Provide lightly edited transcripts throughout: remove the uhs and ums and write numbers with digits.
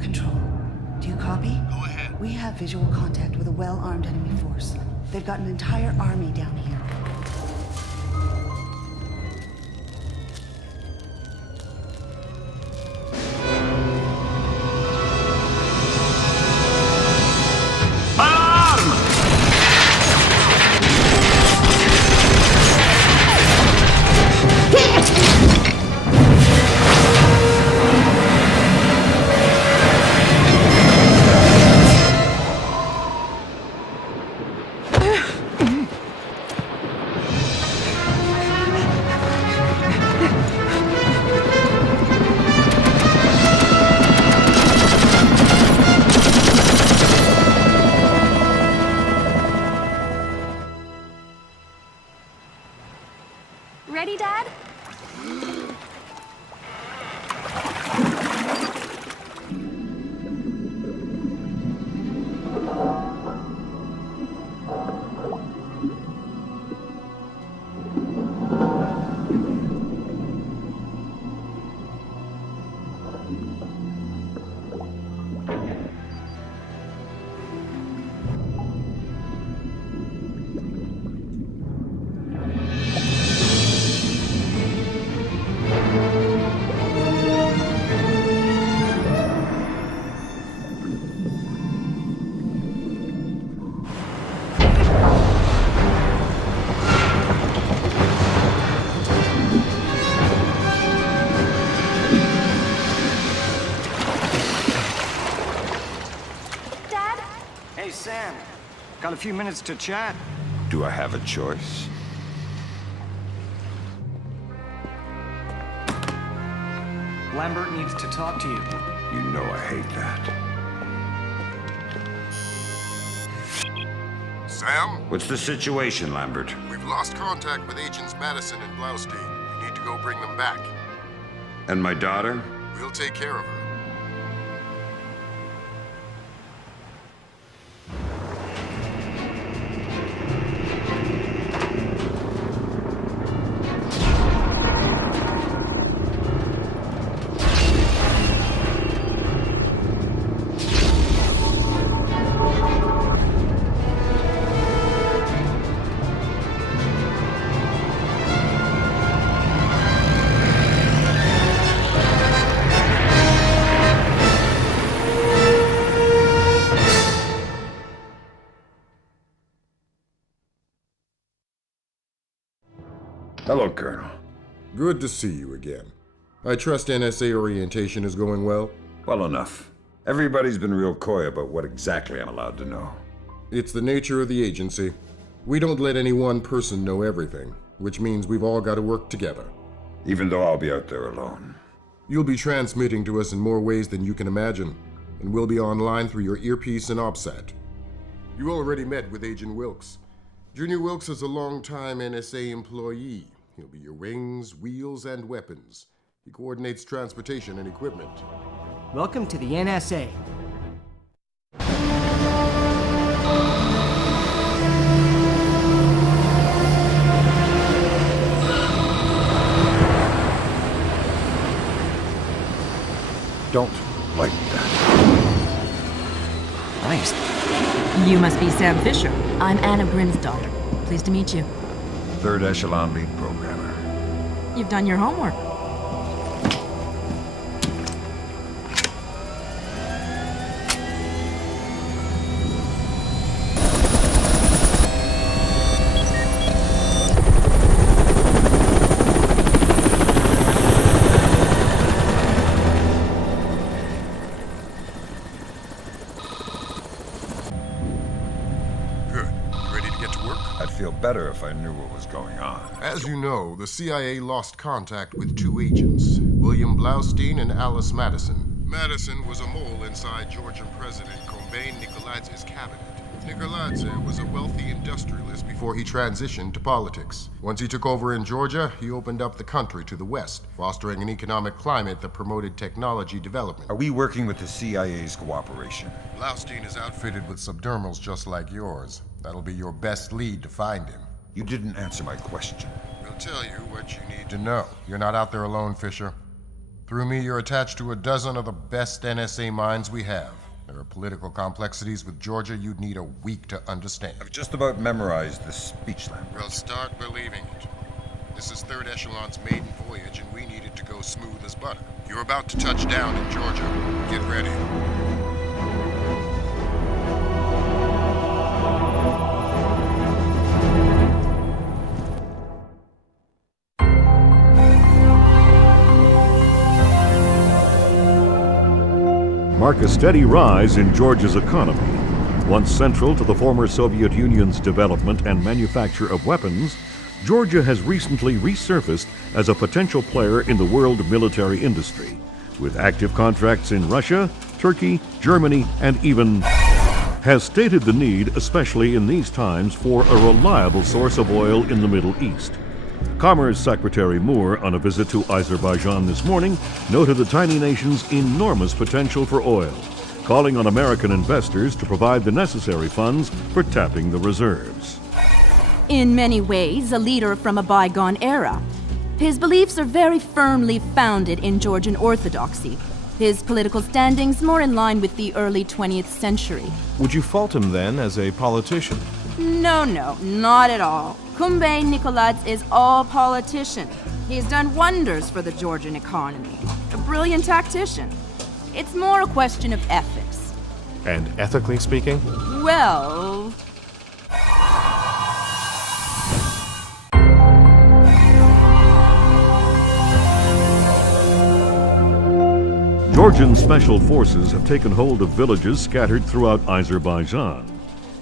Control. Do you copy? Go ahead. We have visual contact with a well-armed enemy force. They've got an entire army down here. Ready, Dad? Hey, Sam. Got a few minutes to chat? Do I have a choice? Lambert needs to talk to you. You know I hate that. Sam? What's the situation, Lambert? We've lost contact with Agents Madison and Blaustein. You need to go bring them back. And my daughter? We'll take care of her. Hello, Colonel. Good to see you again. I trust NSA orientation is going well? Well enough. Everybody's been real coy about what exactly I'm allowed to know. It's the nature of the agency. We don't let any one person know everything, which means we've all got to work together. Even though I'll be out there alone. You'll be transmitting to us in more ways than you can imagine, and we'll be online through your earpiece and OPSAT. You already met with Agent Wilkes. Junior Wilkes is a long-time NSA employee. He'll be your wings, wheels, and weapons. He coordinates transportation and equipment. Welcome to the NSA. Don't like that. Nice. You must be Sam Fisher. I'm Anna Bryn's daughter. Pleased to meet you. Third echelon lead programmer. You've done your homework. I'd feel better if I knew what was going on. As you know, the CIA lost contact with two agents, William Blaustein and Alice Madison. Madison was a mole inside Georgian President Kombain Nikoladze's cabinet. Nikoladze was a wealthy industrialist before he transitioned to politics. Once he took over in Georgia, he opened up the country to the west, fostering an economic climate that promoted technology development. Are we working with the CIA's cooperation? Blaustein is outfitted with subdermals just like yours. That'll be your best lead to find him. You didn't answer my question. We'll tell you what you need to know. You're not out there alone, Fisher. Through me, you're attached to a dozen of the best NSA minds we have. There are political complexities with Georgia you'd need a week to understand. I've just about memorized the speech language. Well, start believing it. This is Third Echelon's maiden voyage, and we need it to go smooth as butter. You're about to touch down in Georgia. Get ready. Mark a steady rise in Georgia's economy. Once central to the former Soviet Union's development and manufacture of weapons, Georgia has recently resurfaced as a potential player in the world military industry, with active contracts in Russia, Turkey, Germany, and even has stated the need, especially in these times, for a reliable source of oil in the Middle East. Commerce Secretary Moore, on a visit to Azerbaijan this morning, noted the tiny nation's enormous potential for oil, calling on American investors to provide the necessary funds for tapping the reserves. In many ways, a leader from a bygone era. His beliefs are very firmly founded in Georgian orthodoxy. His political standings more in line with the early 20th century. Would you fault him then as a politician? No, not at all. Kumbay Nikolaidze is all politician. He's done wonders for the Georgian economy. A brilliant tactician. It's more a question of ethics. And ethically speaking? Well... Georgian special forces have taken hold of villages scattered throughout Azerbaijan.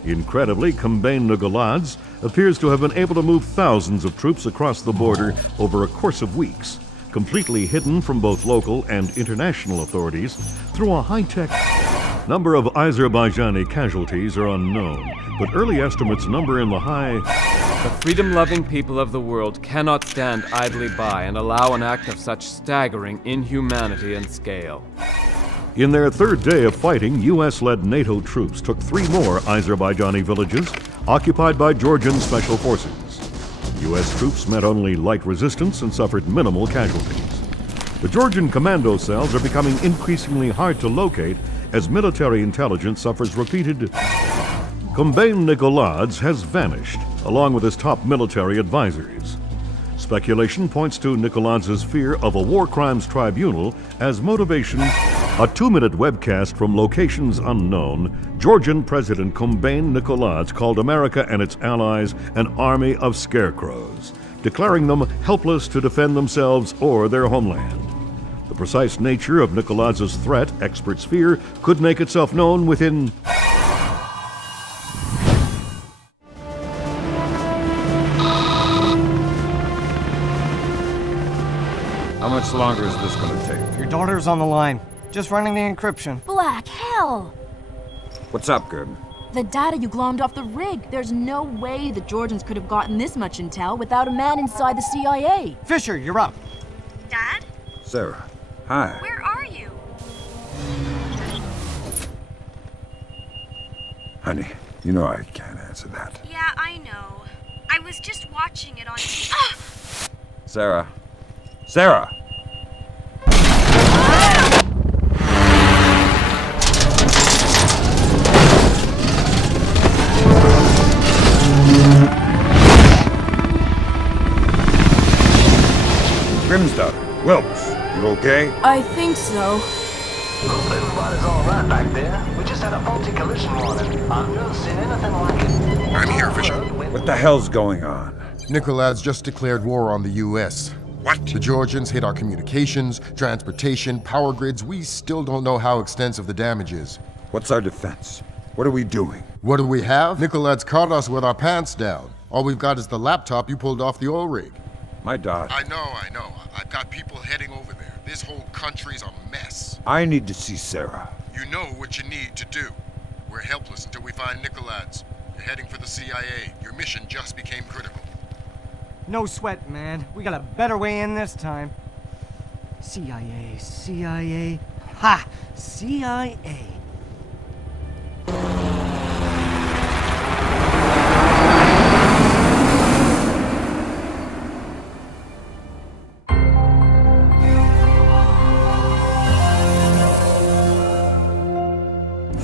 Incredibly, Kumbay Nikolaidze appears to have been able to move thousands of troops across the border over a course of weeks, completely hidden from both local and international authorities through a high-tech. Number of Azerbaijani casualties are unknown, but early estimates number in the high. The freedom-loving people of the world cannot stand idly by and allow an act of such staggering inhumanity and scale. In their third day of fighting, U.S.-led NATO troops took 3 more Azerbaijani villages occupied by Georgian special forces. U.S. troops met only light resistance and suffered minimal casualties. The Georgian commando cells are becoming increasingly hard to locate as military intelligence suffers repeated. Kumbay Nikolaidze has vanished, along with his top military advisors. Speculation points to Nikolaidze's fear of a war crimes tribunal as motivation. A 2-minute webcast from locations unknown, Georgian President Kumbay Nikolaidze called America and its allies an army of scarecrows, declaring them helpless to defend themselves or their homeland. The precise nature of Nikolaidze's threat, experts fear, could make itself known within. How much longer is this going to take? Your daughter's on the line. Just running the encryption. Black hell! What's up, Good? The data you glommed off the rig. There's no way the Georgians could have gotten this much intel without a man inside the CIA. Fisher, you're up. Dad? Sarah, hi. Where are you? Honey, you know I can't answer that. Yeah, I know. I was just watching it on TV. Sarah. Sarah! Grimsdale, Wilkes, you okay? I think so. Hope everybody's alright back there. We just had a faulty collision warning. I've never seen anything like it. I'm here, Fisher. What the hell's going on? Nikolaidze just declared war on the U.S. What? The Georgians hit our communications, transportation, power grids. We still don't know how extensive the damage is. What's our defense? What are we doing? What do we have? Nikolaidze caught us with our pants down. All we've got is the laptop you pulled off the oil rig. My daughter. I know. I've got people heading over there. This whole country's a mess. I need to see Sarah. You know what you need to do. We're helpless until we find Nikolaidze. You're heading for the CIA. Your mission just became critical. No sweat, man. We got a better way in this time. CIA. Ha! CIA.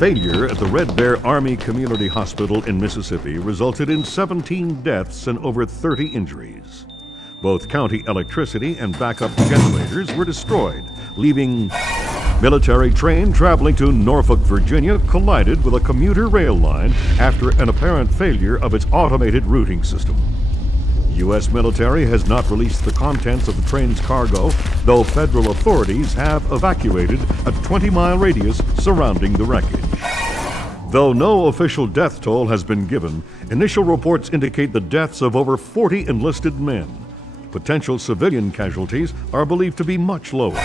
Failure at the Red Bear Army Community Hospital in Mississippi resulted in 17 deaths and over 30 injuries. Both county electricity and backup generators were destroyed, leaving military train traveling to Norfolk, Virginia collided with a commuter rail line after an apparent failure of its automated routing system. U.S. military has not released the contents of the train's cargo, though federal authorities have evacuated a 20-mile radius surrounding the wreckage. Though no official death toll has been given, initial reports indicate the deaths of over 40 enlisted men. Potential civilian casualties are believed to be much lower.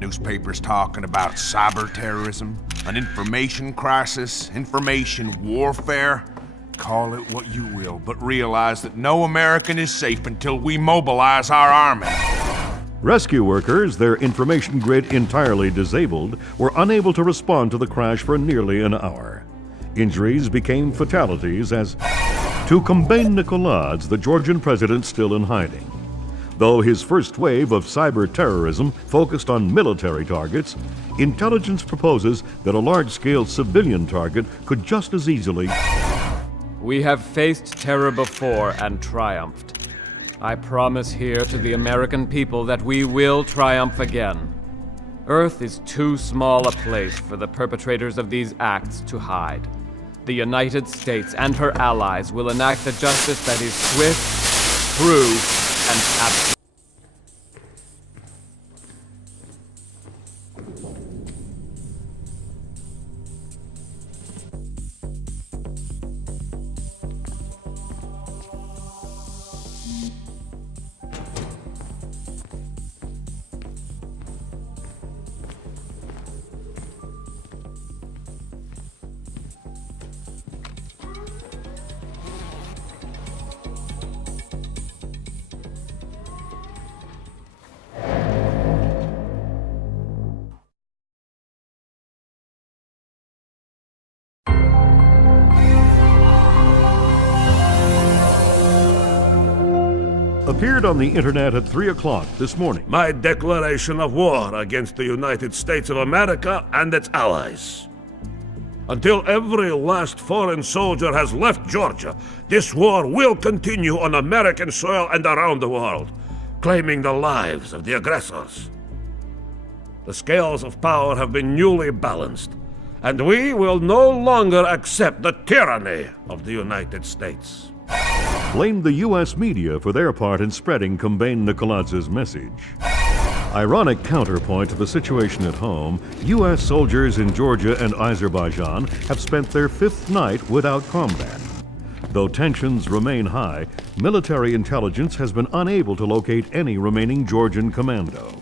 Newspapers talking about cyber terrorism, an information crisis, information warfare. Call it what you will, but realize that no American is safe until we mobilize our army. Rescue workers, their information grid entirely disabled, were unable to respond to the crash for nearly an hour. Injuries became fatalities as, to Combane Nicoladze, the Georgian president still in hiding. Though his first wave of cyber terrorism focused on military targets, intelligence proposes that a large-scale civilian target could just as easily. We have faced terror before and triumphed. I promise here to the American people that we will triumph again. Earth is too small a place for the perpetrators of these acts to hide. The United States and her allies will enact a justice that is swift, true, and absolute. Appeared on the internet at 3 o'clock this morning. My declaration of war against the United States of America and its allies. Until every last foreign soldier has left Georgia, this war will continue on American soil and around the world, claiming the lives of the aggressors. The scales of power have been newly balanced, and we will no longer accept the tyranny of the United States. Blamed the U.S. media for their part in spreading Combane Nicoladze's message. Ironic counterpoint to the situation at home, U.S. soldiers in Georgia and Azerbaijan have spent their 5th night without combat. Though tensions remain high, military intelligence has been unable to locate any remaining Georgian commando.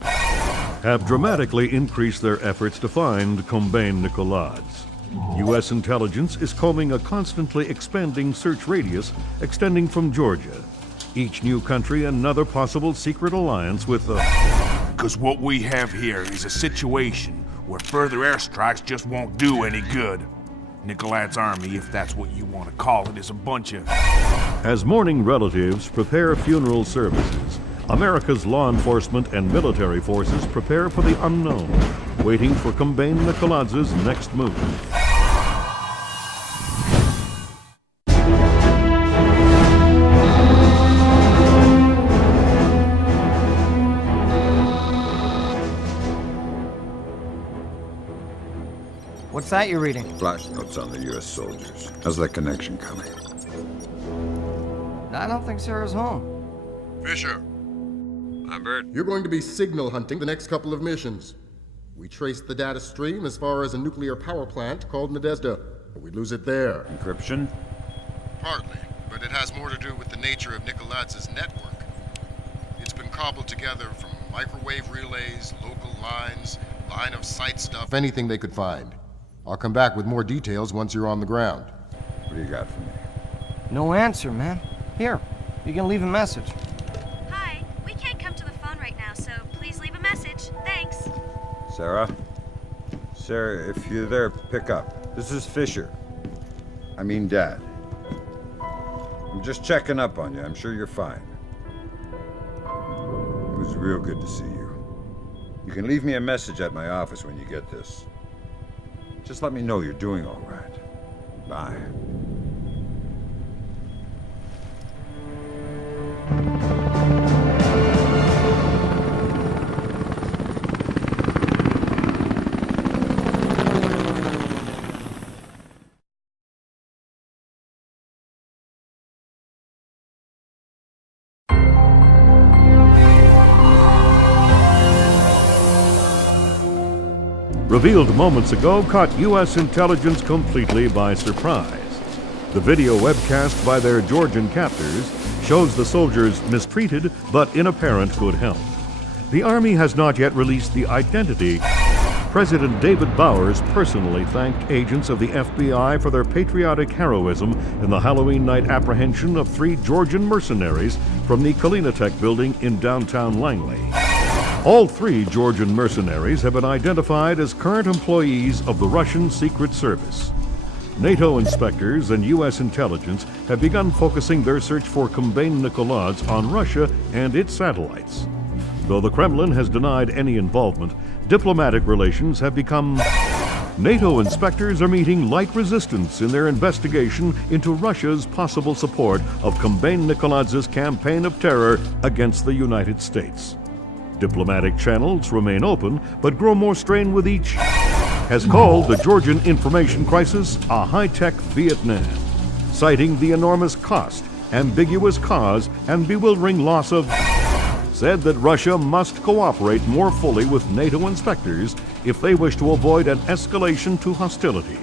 Have dramatically increased their efforts to find Combane Nicoladze. U.S. intelligence is combing a constantly expanding search radius extending from Georgia. Each new country another possible secret alliance with Because what we have here is a situation where further airstrikes just won't do any good. Nicoladze's army, if that's what you want to call it, is a bunch of... As mourning relatives prepare funeral services, America's law enforcement and military forces prepare for the unknown, waiting for Combane Nicoladze's next move. What's that you're reading? Flash notes on the U.S. soldiers. How's that connection coming? I don't think Sarah's home. Fisher, Lambert? you're going to be signal hunting the next couple of missions. We traced the data stream as far as a nuclear power plant called Nadezhda, but we lose it there. Encryption? Partly, but it has more to do with the nature of Nicoladze's network. It's been cobbled together from microwave relays, local lines, line of sight stuff, anything they could find. I'll come back with more details once you're on the ground. What do you got for me? No answer, man. Here, you can leave a message. Hi, we can't come to the phone right now, so please leave a message. Thanks. Sarah? Sarah, if you're there, pick up. This is Fisher. I mean, Dad. I'm just checking up on you. I'm sure you're fine. It was real good to see you. You can leave me a message at my office when you get this. Just let me know you're doing all right. Bye. Revealed moments ago caught U.S. intelligence completely by surprise. The video webcast by their Georgian captors shows the soldiers mistreated but in apparent good health. The Army has not yet released the identity. President David Bowers personally thanked agents of the FBI for their patriotic heroism in the Halloween night apprehension of 3 Georgian mercenaries from the Kalinatech building in downtown Langley. All 3 Georgian mercenaries have been identified as current employees of the Russian Secret Service. NATO inspectors and U.S. intelligence have begun focusing their search for Kombain Nikolads on Russia and its satellites. Though the Kremlin has denied any involvement, diplomatic relations have become... NATO inspectors are meeting light resistance in their investigation into Russia's possible support of Kombain Nikolads' campaign of terror against the United States. Diplomatic channels remain open, but grow more strained with each, has called the Georgian information crisis a high-tech Vietnam, citing the enormous cost, ambiguous cause, and bewildering loss of, said that Russia must cooperate more fully with NATO inspectors if they wish to avoid an escalation to hostility.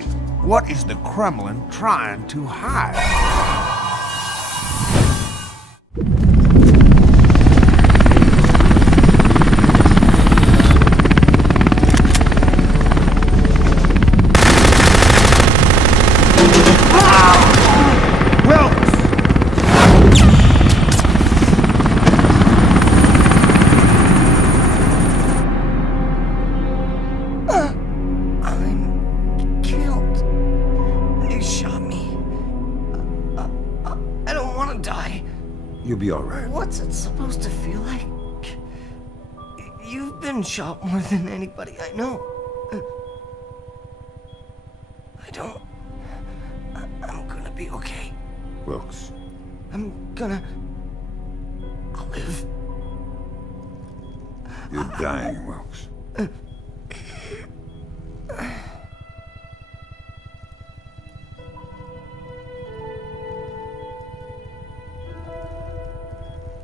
What is the Kremlin trying to hide? You'll be all right. What's it supposed to feel like? You've been shot more than anybody I know. I'm gonna be okay. Wilkes. I'll live. You're dying, Wilkes.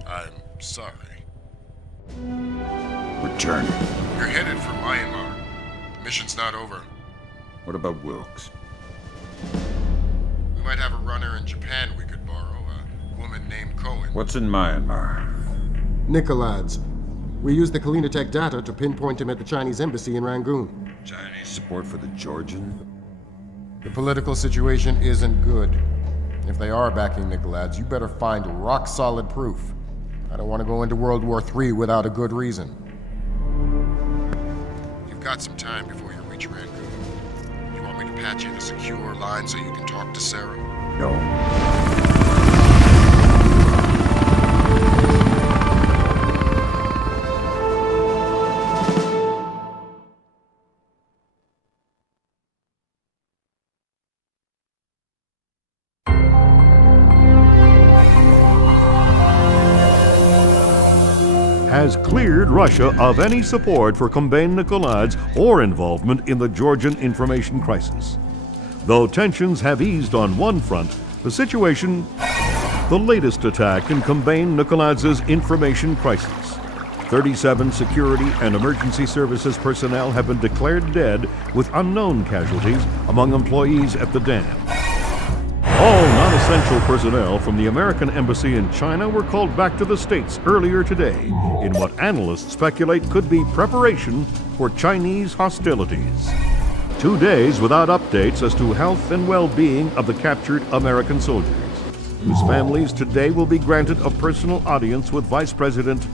I'm sorry. Return. You're headed for Myanmar. The mission's not over. What about Wilkes? We might have a runner in Japan we could borrow, a woman named Cohen. What's in Myanmar? Nikolads. We used the Kalinatech data to pinpoint him at the Chinese embassy in Rangoon. Chinese support for the Georgian? The political situation isn't good. If they are backing Nikolads, you better find rock-solid proof. I don't want to go into World War III without a good reason. You've got some time before you reach Rangoon. You want me to patch in a secure line so you can talk to Sarah? No. has cleared Russia of any support for Kombain Nikolads or involvement in the Georgian information crisis. Though tensions have eased on one front, the situation, the latest attack in Kombain Nikolads' information crisis. 37 security and emergency services personnel have been declared dead with unknown casualties among employees at the dam. All non-essential personnel from the American Embassy in China were called back to the States earlier today in what analysts speculate could be preparation for Chinese hostilities. 2 days without updates as to health and well-being of the captured American soldiers, whose families today will be granted a personal audience with Vice President.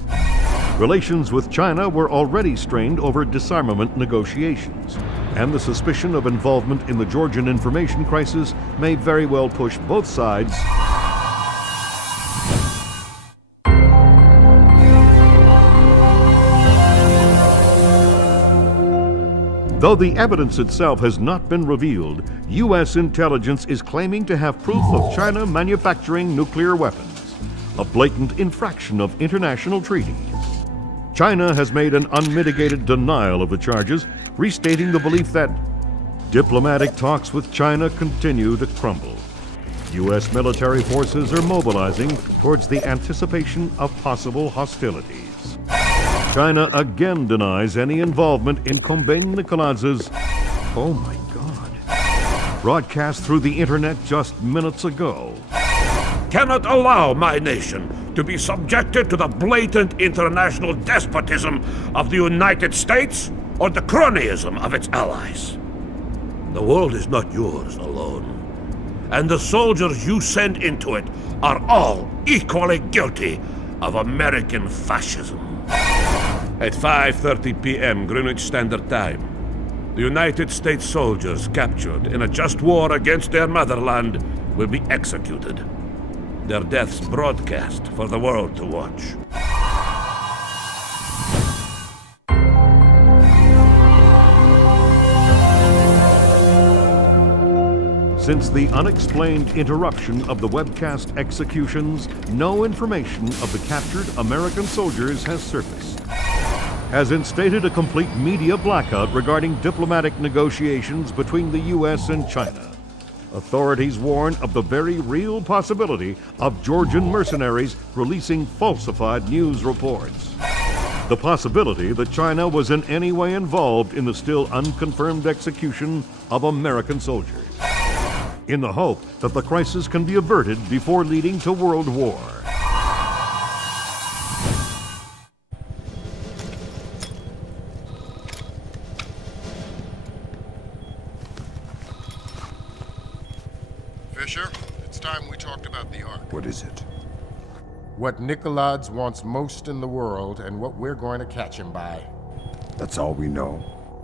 Relations with China were already strained over disarmament negotiations, and the suspicion of involvement in the Georgian information crisis may very well push both sides Though the evidence itself has not been revealed, U.S. intelligence is claiming to have proof of China manufacturing nuclear weapons, a blatant infraction of international treaties. China has made an unmitigated denial of the charges, restating the belief that diplomatic talks with China continue to crumble. U.S. military forces are mobilizing towards the anticipation of possible hostilities. China again denies any involvement in Combine Nicoladz's, oh my God, broadcast through the internet just minutes ago. Cannot allow my nation to be subjected to the blatant international despotism of the United States or the cronyism of its allies. The world is not yours alone, and the soldiers you send into it are all equally guilty of American fascism. At 5:30 p.m. Greenwich Standard Time, the United States soldiers captured in a just war against their motherland will be executed. Their deaths broadcast for the world to watch. Since the unexplained interruption of the webcast executions, no information of the captured American soldiers has surfaced. Has instated a complete media blackout regarding diplomatic negotiations between the U.S. and China. Authorities warn of the very real possibility of Georgian mercenaries releasing falsified news reports. The possibility that China was in any way involved in the still unconfirmed execution of American soldiers, in the hope that the crisis can be averted before leading to world war. Fisher, it's time we talked about the Ark. What is it? What Nicoladz's wants most in the world and what we're going to catch him by. That's all we know.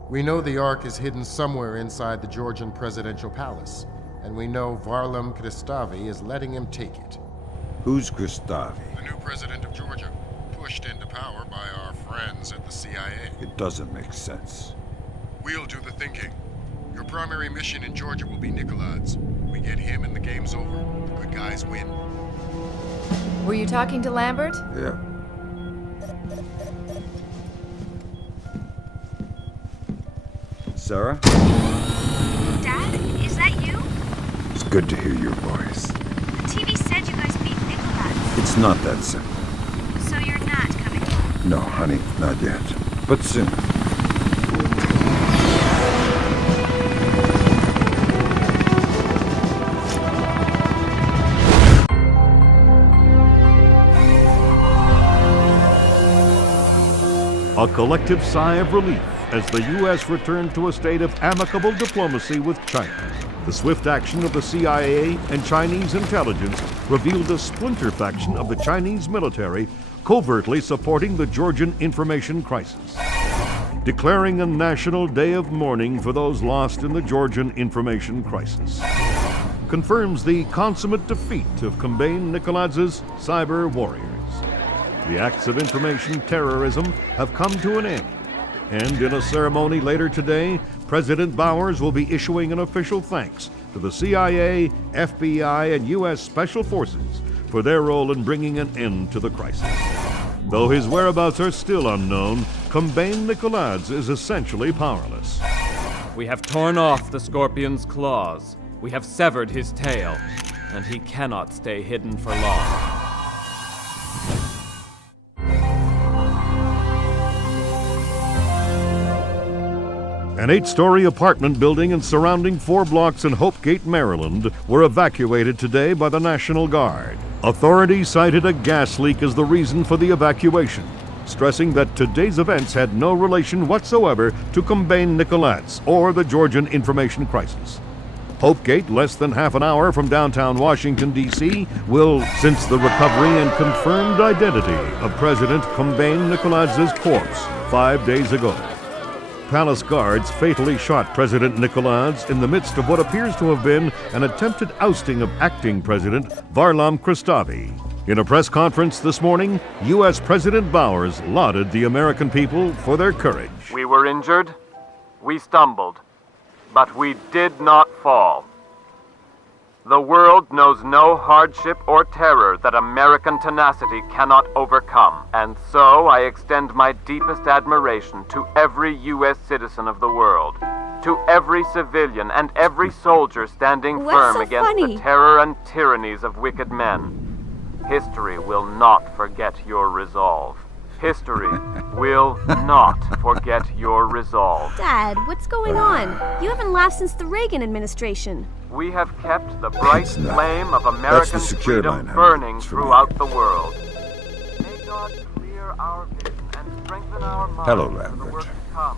We know the Ark is hidden somewhere inside the Georgian presidential palace, and we know Varlam Kristavi is letting him take it. Who's Kristavi? The new president of Georgia, pushed into power by our friends at the CIA. It doesn't make sense. We'll do the thinking. Your primary mission in Georgia will be Nicoladz's. We get him and the game's over. The good guys win. Were you talking to Lambert? Yeah. Sarah? Dad, is that you? It's good to hear your voice. The TV said you guys beat Nicoladze. It's not that simple. So you're not coming? No, honey, not yet. But soon. A collective sigh of relief as the U.S. returned to a state of amicable diplomacy with China. The swift action of the CIA and Chinese intelligence revealed a splinter faction of the Chinese military covertly supporting the Georgian information crisis, declaring a national day of mourning for those lost in the Georgian information crisis. Confirms the consummate defeat of Combine Nicoladz's cyber warriors. The acts of information terrorism have come to an end, and in a ceremony later today, President Bowers will be issuing an official thanks to the CIA, FBI, and U.S. Special Forces for their role in bringing an end to the crisis. Though his whereabouts are still unknown, Combine Nicoladz's is essentially powerless. We have torn off the scorpion's claws. We have severed his tail, and he cannot stay hidden for long. An 8-story apartment building and surrounding 4 blocks in Hopegate, Maryland, were evacuated today by the National Guard. Authorities cited a gas leak as the reason for the evacuation, stressing that today's events had no relation whatsoever to Combine Nicoladz's or the Georgian information crisis. Hopegate, less than half an hour from downtown Washington, D.C., will, since the recovery and confirmed identity of President Combine Nicoladz's corpse 5 days ago. Palace guards fatally shot President Nicoladz's in the midst of what appears to have been an attempted ousting of acting President Varlam Kristavi. In a press conference this morning, U.S. President Bowers lauded the American people for their courage. We were injured. We stumbled, but we did not fall. The world knows no hardship or terror that American tenacity cannot overcome. And so I extend my deepest admiration to every U.S. citizen of the world, to every civilian and every soldier standing firm against the terror and tyrannies of wicked men. History will not forget your resolve. History will not forget your resolve. Dad, what's going on? You haven't laughed since the Reagan administration. We have kept the bright flame of American freedom burning It's throughout the world. May God clear our vision and strengthen our minds Hello, for the Lambert. work to come.